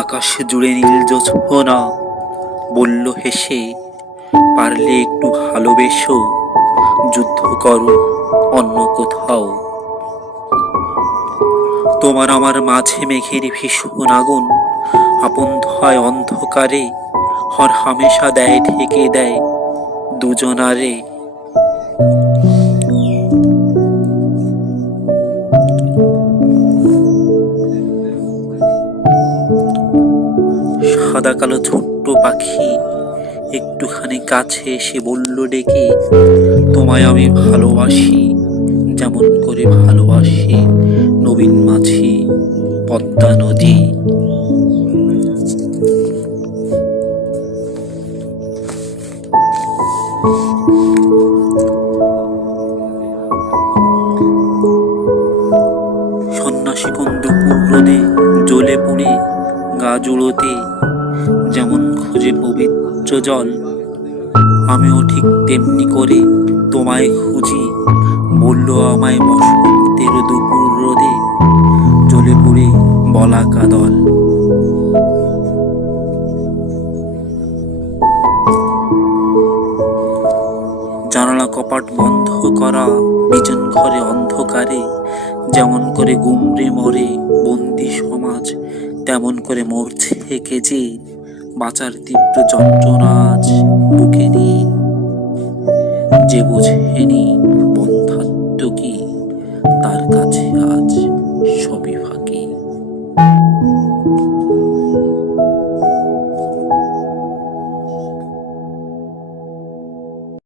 আকাশ জুড়ে নীল জোছনা বলল হেসে, পারলে একটু ভালোবেসো, যুদ্ধ করো অন্য কোথাও। তোমার আমার মাঝে মেঘের ভীষণ আগুন, আপন হয় অন্ধকারে, হর হামেশা দেয় ঢেকে দেয় দুজনারে। সাদা কালো ছোট্ট পাখি একটুখানি কাছে এসে বলল ডেকে, তোমায় আমি ভালোবাসি, যেমন করে ভালোবাসি নবীন মাঝি পদ্মা নদী। সন্ন্যাসী কোন দুপুর রোদে জ্বলে পুড়ে গা জুড়োতে যেমন খুঁজে পবিত্র জল, আমিও ঠিক তেমনি করে তোমায় খুঁজি, বলল আমায় বসন্তের দুপুর রোদে জ্বলে পুড়ে বলাকা দল। জানালা কপাট বন্ধ করা নিজন ঘরে অন্ধকারে, যেমন করে গুমরে মরে বন্দি সমাজ, তেমন করে মরছে কে যে বাঁচার তীব্র যন্ত্রণা আজ বুকে নিয়ে। যে বোঝেনি বন্ধাত্ম কি, তার কাছে আজ সবই ফাঁকি।